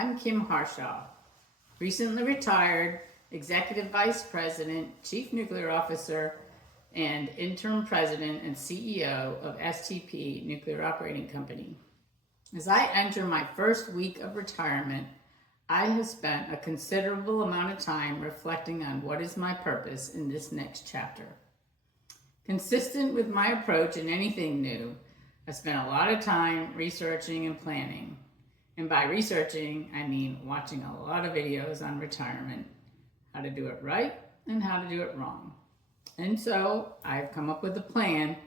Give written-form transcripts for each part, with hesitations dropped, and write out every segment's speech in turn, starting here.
I'm Kym Harshaw, recently retired Executive Vice President, Chief Nuclear Officer, and Interim President and CEO of STP Nuclear Operating Company. As I enter my first week of retirement, I have spent a considerable amount of time reflecting on what is my purpose in this next chapter. Consistent with my approach in anything new, I spent a lot of time researching and planning. And by researching, I mean watching a lot of videos on retirement, how to do it right and how to do it wrong. And so I've come up with a plan,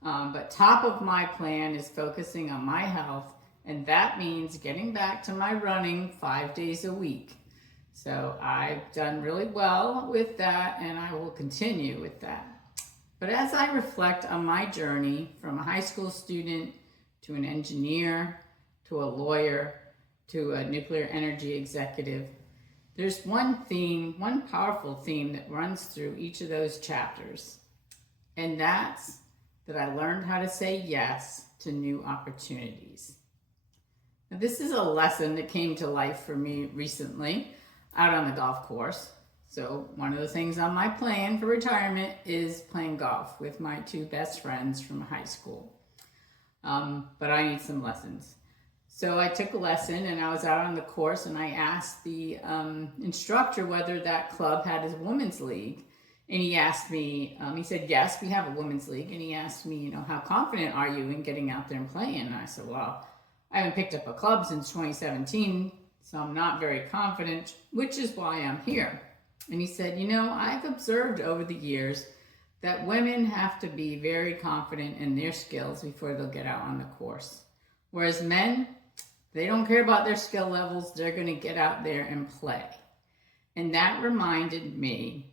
but top of my plan is focusing on my health, and that means getting back to my running 5 days a week. So I've done really well with that, and I will continue with that. But as I reflect on my journey from a high school student to an engineer, to a lawyer, to a nuclear energy executive, there's one theme, one powerful theme that runs through each of those chapters. And that's that I learned how to say yes to new opportunities. Now, this is a lesson that came to life for me recently out on the golf course. So one of the things on my plan for retirement is playing golf with my two best friends from high school. But I need some lessons. So I took a lesson and I was out on the course and I asked the instructor whether that club had a women's league. And he asked me, he said, yes, we have a women's league. And he asked me, how confident are you in getting out there and playing? And I said, well, I haven't picked up a club since 2017, so I'm not very confident, which is why I'm here. And he said, I've observed over the years that women have to be very confident in their skills before they'll get out on the course. Whereas men, they don't care about their skill levels. They're going to get out there and play. And that reminded me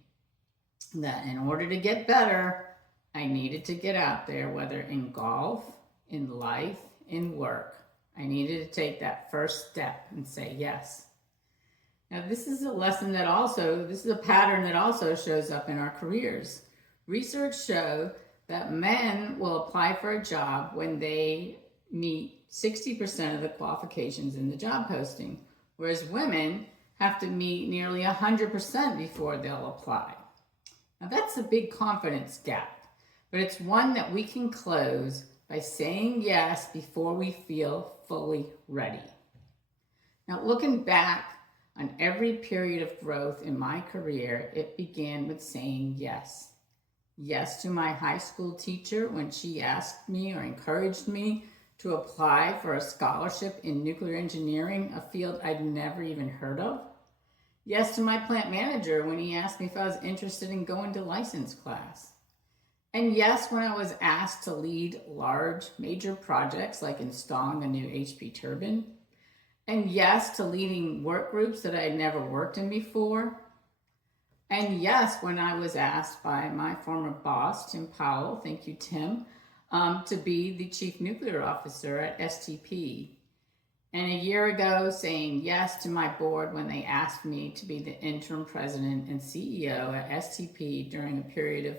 that in order to get better, I needed to get out there, whether in golf, in life, in work. I needed to take that first step and say yes. Now, this is a lesson this is a pattern that also shows up in our careers. Research shows that men will apply for a job when they meet 60% of the qualifications in the job posting, whereas women have to meet nearly 100% before they'll apply. Now, that's a big confidence gap, but it's one that we can close by saying yes before we feel fully ready. Now, looking back on every period of growth in my career, it began with saying yes. Yes to my high school teacher when she asked me or encouraged me to apply for a scholarship in nuclear engineering, a field I'd never even heard of. Yes to my plant manager when he asked me if I was interested in going to license class. And yes, when I was asked to lead large, major projects like installing a new HP turbine. And yes to leading work groups that I had never worked in before. And yes, when I was asked by my former boss, Tim Powell, thank you, Tim, to be the Chief Nuclear Officer at STP. And a year ago, saying yes to my board when they asked me to be the Interim President and CEO at STP during a period of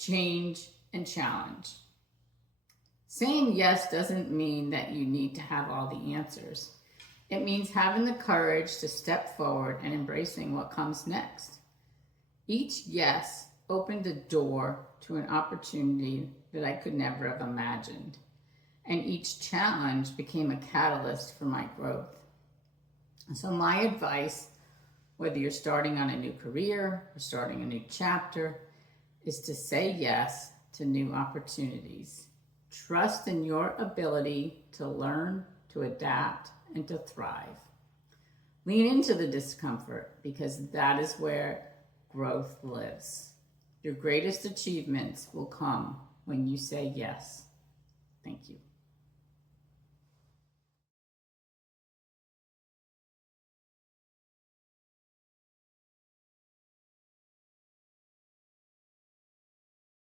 change and challenge. Saying yes doesn't mean that you need to have all the answers. It means having the courage to step forward and embracing what comes next. Each yes opened a door to an opportunity that I could never have imagined. And each challenge became a catalyst for my growth. So my advice, whether you're starting on a new career or starting a new chapter, is to say yes to new opportunities. Trust in your ability to learn, to adapt, and to thrive. Lean into the discomfort because that is where growth lives. Your greatest achievements will come when you say yes. Thank you.